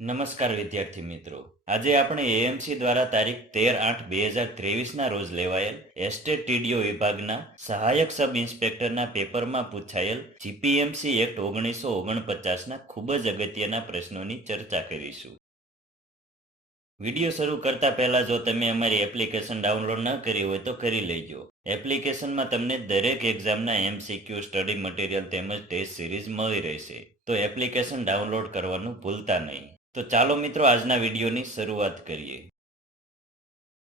નમસ્કાર વિદ્યાર્થી મિત્રો. આજે આપણે એએમસી દ્વારા તારીખ 13/8/2023ના રોજ લેવાયેલ એસ્ટેટ ટીડીઓ વિભાગના સહાયક સબ ઇન્સ્પેક્ટરના પેપરમાં પૂછાયેલ જીપીએમસી એક્ટ 1949ના ખૂબ જ અગત્યના પ્રશ્નોની ચર્ચા કરીશું. વિડીયો શરૂ કરતા પહેલા જો તમે અમારી એપ્લિકેશન ડાઉનલોડ ન કરી હોય તો કરી લેજો. એપ્લિકેશનમાં તમને દરેક એક્ઝામના એમસીક્યુ, સ્ટડી મટીરિયલ તેમજ ટેસ્ટ સિરીઝ મળી રહેશે. તો એપ્લિકેશન ડાઉનલોડ કરવાનું ભૂલતા નહીં. તો ચાલો મિત્રો, આજના વિડીયોની શરૂઆત કરીએ.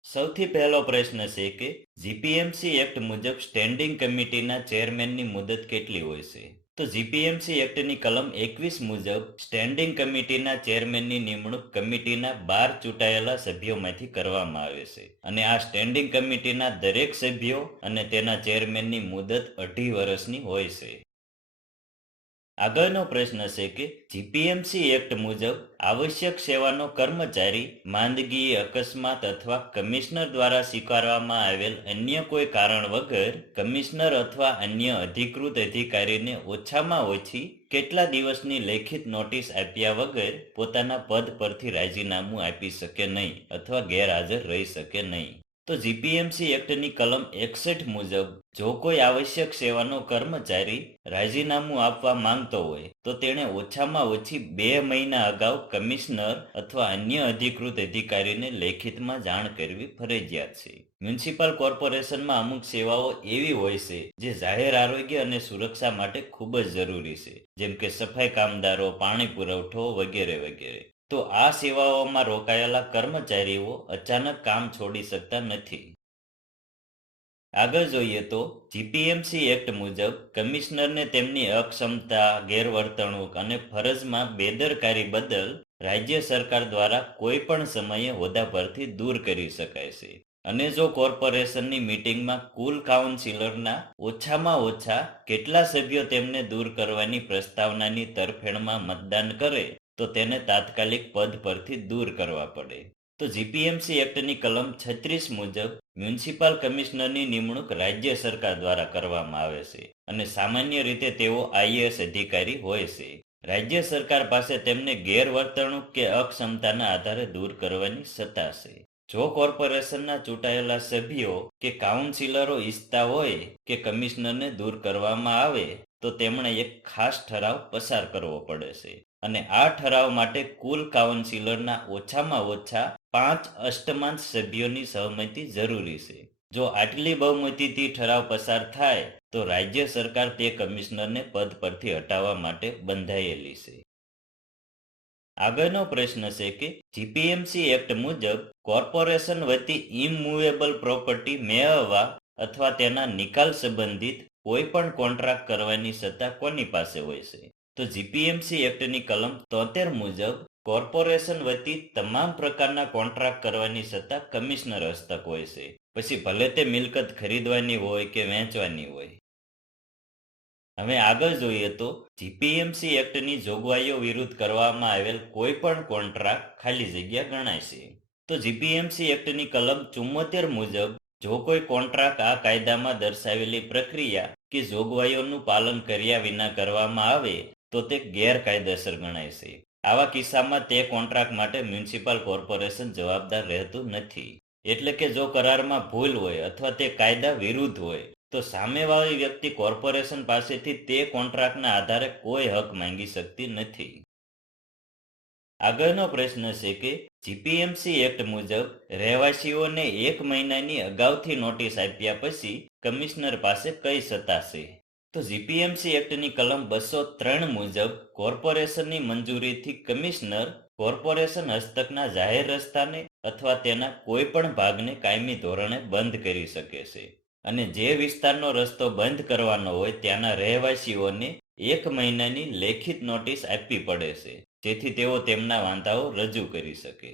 સૌથી પહેલો પ્રશ્ન છે કે જીપીએમસી એક્ટ મુજબ સ્ટેન્ડિંગ કમિટીના ચેરમેનની મુદત કેટલી હોય છે? તો જીપીએમસી એક્ટની કલમ 21 મુજબ સ્ટેન્ડિંગ કમિટીના ચેરમેનની નિમણૂક કમિટીના 12 ચૂંટાયેલા સભ્યોમાંથી કરવામાં આવે છે અને આ સ્ટેન્ડિંગ કમિટીના દરેક સભ્યો અને તેના ચેરમેનની મુદત 2.5 વર્ષની હોય છે. આગળનો પ્રશ્ન છે કે જીપીએમસી એક્ટ મુજબ આવશ્યક સેવાનો કર્મચારી માંદગી, અકસ્માત અથવા કમિશનર દ્વારા સ્વીકારવામાં આવેલ અન્ય કોઈ કારણ વગર કમિશનર અથવા અન્ય અધિકૃત અધિકારીને ઓછામાં ઓછી કેટલા દિવસની લેખિત નોટિસ આપ્યા વગર પોતાના પદ પરથી રાજીનામું આપી શકે નહીં અથવા ગેરહાજર રહી શકે નહીં? તો જીપીએમસી એક્ટની કલમ 61 મુજબ જો કોઈ આવશ્યક સેવાનો કર્મચારી રાજીનામું આપવા માંગતો હોય તો તેણે ઓછામાં ઓછી 2 મહિના અગાઉ કમિશનર અથવા અન્ય અધિકૃત અધિકારીને લેખિતમાં જાણ કરવી ફરજિયાત છે. મ્યુનિસિપલ કોર્પોરેશનમાં અમુક સેવાઓ એવી હોય છે જે જાહેર આરોગ્ય અને સુરક્ષા માટે ખૂબ જ જરૂરી છે, જેમ કે સફાઈ કામદારો, પાણી પુરવઠો વગેરે વગેરે. તો આ સેવાઓમાં રોકાયેલા કર્મચારીઓ અચાનક કામ છોડી શકતા નથી. આગળ જોઈએ તો જીપીએમસી એક્ટ મુજબ કમિશનરને તેમની અક્ષમતા, ગેરવર્તણૂક અને ફરજમાં બેદરકારી બદલ રાજ્ય સરકાર દ્વારા કોઈ પણ સમયે હોદ્દા પરથી દૂર કરી શકાય છે. અને જો કોર્પોરેશનની મીટિંગમાં કુલ કાઉન્સિલરના ઓછામાં ઓછા કેટલા સભ્યો તેમને દૂર કરવાની પ્રસ્તાવનાની તરફેણમાં મતદાન કરે તો તેને તાત્કાલિક પદ પરથી દૂર કરવા પડે. તો જીપીએમસી એક્ટની કલમ 36 મુજબ મ્યુનિસિપલ કમિશનરની નિમણૂક રાજ્ય સરકાર દ્વારા કરવામાં આવે છે અને સામાન્ય રીતે તેઓ આઈએએસ અધિકારી હોય છે. રાજ્ય સરકાર પાસે તેમને ગેરવર્તણૂક કે અક્ષમતાના આધારે દૂર કરવાની સત્તા છે. જો કોર્પોરેશનના ચૂંટાયેલા સભ્યો કે કાઉન્સિલરો ઈચ્છતા હોય કે કમિશનરને દૂર કરવામાં આવે તો તેમણે એક ખાસ ઠરાવ પસાર કરવો પડે છે અને આ ઠરાવ માટે કુલ કાઉન્સિલરના ઓછામાં ઓછા 5 અષ્ટમાંશ સભ્યોની સહમતિ જરૂરી છે. જો આટલી બહુમતીથી ઠરાવ પસાર થાય તો રાજ્ય સરકાર તે કમિશનરને પદ પરથી હટાવવા માટે બંધાયેલી છે. આગળનો પ્રશ્ન છે કે જીપીએમસી એક્ટ મુજબ કોર્પોરેશન વતી ઇમૂવેબલ પ્રોપર્ટી મેળવવા અથવા તેના નિકાલ સંબંધિત કોઈ પણ કોન્ટ્રાક્ટ કરવાની સત્તા કોની પાસે હોય છે? તો જીપીએમસી એક્ટની કલમ 73 મુજબ કોર્પોરેશન વતી તમામ પ્રકારના કોન્ટ્રાક્ટ કરવાની સત્તા કમિશનર હસ્તક હોય છે, પછી ભલે તે મિલકત ખરીદવાની હોય કે વેચવાની હોય. હવે આગળ જોઈએ તો જીપીએમસી એક્ટની જોગવાઈઓ વિરુદ્ધ કરવામાં આવેલ કોઈ પણ કોન્ટ્રાક્ટ ખાલી જગ્યા ગણાય છે. તો જીપીએમસી એક્ટની કલમ 74 મુજબ જો કોઈ કોન્ટ્રાક્ટ આ કાયદામાં દર્શાવેલી પ્રક્રિયા કે જોગવાઈઓનું પાલન કર્યા વિના કરવામાં આવે તો તે ગેરકાયદેસર ગણાય છે. આવા કિસ્સામાં તે કોન્ટ્રાક્ટ માટે મ્યુનિસિપલ કોર્પોરેશન જવાબદાર રહેતું નથી. એટલે કે જો કરારમાં ભૂલ હોય અથવા તે કાયદા વિરુદ્ધ હોય તો સામેવાળી વ્યક્તિ કોર્પોરેશન પાસેથી તે કોન્ટ્રાક્ટના આધારે કોઈ હક માંગી શકતી નથી. આગળનો પ્રશ્ન છે કે જીપીએમસી એક્ટ મુજબ રહેવાસીઓને 1 મહિનાની અગાઉથી નોટિસ આપ્યા પછી કમિશનર પાસે કઈ સત્તા છે? તો જીપીએમસી એક્ટની કલમ 203 મુજબ કોર્પોરેશનની મંજૂરીથી કમિશનર કોર્પોરેશન હસ્તકના જાહેર રસ્તાને અથવા તેના કોઈ પણ ભાગને કાયમી ધોરણે બંધ કરી શકે છે અને જે વિસ્તારનો રસ્તો બંધ કરવાનો હોય ત્યાંના રહેવાસીઓને 1 મહિનાની લેખિત નોટિસ આપવી પડે છે, જેથી તેઓ તેમના વાંધાઓ રજૂ કરી શકે.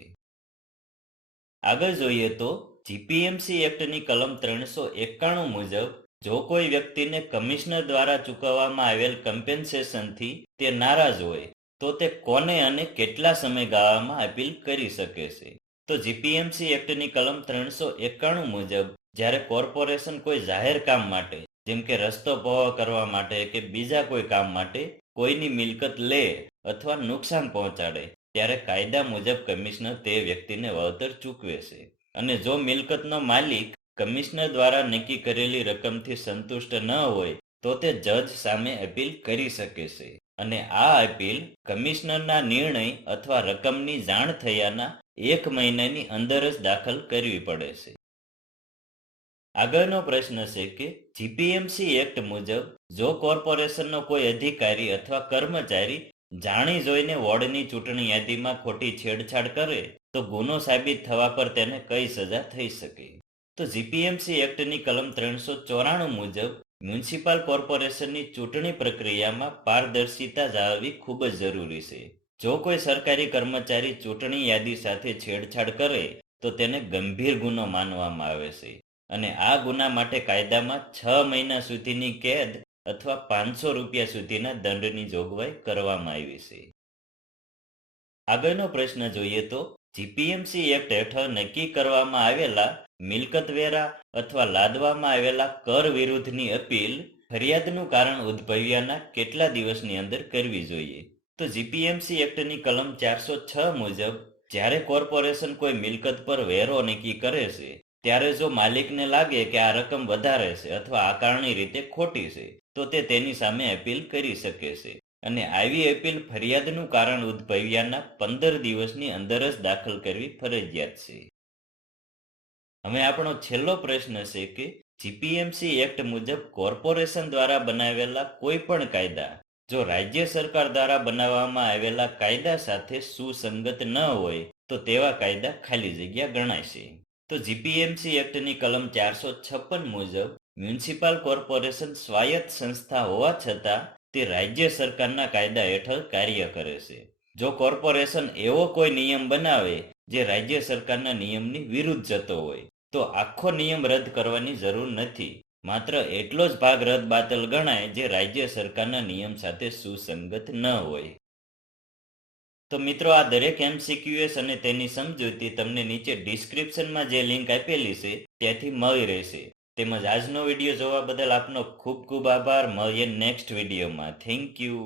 આગળ જોઈએ તો જીપીએમસી એક્ટની કલમ 391 મુજબ જો કોઈ વ્યક્તિને કમિશનર દ્વારા ચૂકવવામાં આવેલ કમ્પેન્સેશનથી તે નારાજ હોય તો તે કોને અને કેટલા સમયગાળામાં અપીલ કરી શકે છે? તો જીપીએમસી એક્ટની કલમ 391 મુજબ જ્યારે કોર્પોરેશન કોઈ જાહેર કામ માટે, જેમ કે રસ્તો પહોળો કરવા માટે કે બીજા કોઈ કામ માટે કોઈની મિલકત લે અથવા નુકસાન પહોંચાડે ત્યારે કાયદા મુજબ કમિશનર તે વ્યક્તિને વળતર ચૂકવે છે. અને જો મિલકતનો માલિક કમિશનર દ્વારા નક્કી કરેલી રકમથી સંતુષ્ટ ન હોય તો તે જજ સામે અપીલ કરી શકે છે. અને આ અપીલ કમિશનરના નિર્ણય અથવા રકમની જાણ થયાના 1 મહિનાની અંદર જ દાખલ કરવી પડે છે. આગળનો પ્રશ્ન છે કે જીપીએમસી એક્ટ મુજબ જો કોર્પોરેશનનો કોઈ અધિકારી અથવા કર્મચારી જાણી જોઈને વોર્ડની ચૂંટણી યાદીમાં ખોટી છેડછાડ કરે તો ગુનો સાબિત થવા પર તેને કઈ સજા થઈ શકે? તો જીપીએમસી એક્ટની કલમ 394 મુજબ મ્યુનિસિપલ કોર્પોરેશનની ચૂંટણી પ્રક્રિયામાં પારદર્શિતા જાળવવી ખૂબ જ જરૂરી છે. જો કોઈ સરકારી કર્મચારી ચૂંટણી યાદી સાથે છેડછાડ કરે તો તેને ગંભીર ગુનો માનવામાં આવે છે. અને આ ગુના માટે કાયદામાં 6 મહિના સુધીની કેદ અથવા 500 રૂપિયા સુધીના દંડની જોગવાઈ કરવામાં આવી છે. આગળનો પ્રશ્ન જોઈએ તો જીપીએમસી એક્ટ હેઠળ નક્કી કરવામાં આવેલા મિલકતવેરા અથવા લાદવામાં આવેલા કર વિરુદ્ધની અપીલ ફરિયાદનું કારણ ઉદ્ભવ્યાના કેટલા દિવસની અંદર કરવી જોઈએ? તો જીપીએમસી એક્ટની કલમ 406 મુજબ જ્યારે કોર્પોરેશન કોઈ મિલકત પર વેરો નક્કી કરે છે ત્યારે જો માલિકને લાગે કે આ રકમ વધારે છે અથવા આકારણી રીતે ખોટી છે તો તે તેની સામે અપીલ કરી શકે છે. અને આવી અપીલ ફરિયાદનું કારણ ઉદ્ભવ્યાના 15 દિવસની અંદર જ દાખલ કરવી ફરજિયાત છે. હવે આપણો છેલ્લો પ્રશ્ન છે કે જીપીએમસી એક્ટ મુજબ કોર્પોરેશન દ્વારા બનાવેલા કોઈ પણ કાયદા જો રાજ્ય સરકાર દ્વારા બનાવવામાં આવેલા કાયદા સાથે સુસંગત ન હોય તો તેવા કાયદા ખાલી જગ્યા ગણાય છે. તો જીપીએમસી એક્ટની કલમ 456 મુજબ મ્યુનિસિપલ કોર્પોરેશન સ્વાયત્ત સંસ્થા હોવા છતાં તે રાજ્ય સરકારના કાયદા હેઠળ કાર્ય કરે છે. જો કોર્પોરેશન એવો કોઈ નિયમ બનાવે જે રાજ્ય સરકારના નિયમની વિરુદ્ધ જતો હોય તો આખો નિયમ રદ કરવાની જરૂર નથી. માત્ર એટલો જ ભાગ રદબાતલ ગણાય જે રાજ્ય સરકારના નિયમ સાથે સુસંગત ન હોય. તો મિત્રો, આ દરેક MCQs અને તેની સમજૂતી તમને નીચે ડિસ્ક્રિપ્શનમાં જે લિંક આપેલી છે ત્યાંથી મળી રહેશે. તેમજ આજનો વિડીયો જોવા બદલ આપનો ખૂબ ખૂબ આભાર. મળીએ નેક્સ્ટ વિડીયોમાં. Thank you.